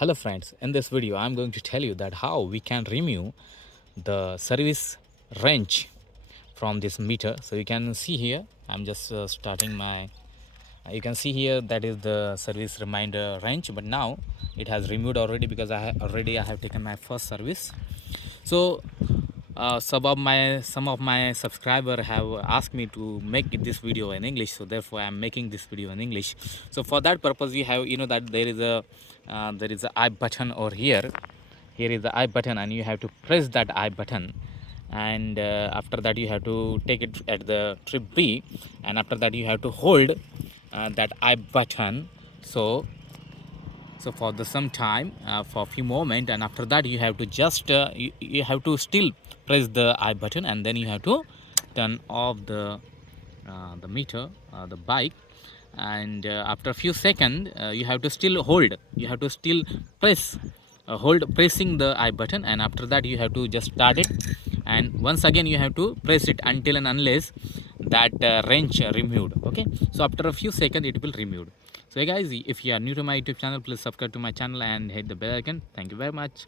Hello friends, in this video I'm going to tell you that how we can remove the service wrench from this meter. So you can see here I'm just starting my you can see here that is the service reminder wrench, but now it has removed already because I have taken my first service. So some of my subscriber have asked me to make this video in English, so therefore I'm making this video in English. So for that purpose we have, that there is a I button over here. Here is the I button and you have to press that I button, and after that you have to take it at the trip B, and after that you have to hold that I button. So for the some time, for a few moments, and after that you have to just you have to still press the I button, and then you have to turn off the meter, the bike, and after a few seconds you have to still hold, you have to still press, hold pressing the I button, and after that you have to just start it, and once again you have to press it until and unless that wrench removed. Okay, so after a few seconds it will removed. So hey guys, if you are new to my YouTube channel, please subscribe to my channel and hit the bell icon. Thank you very much.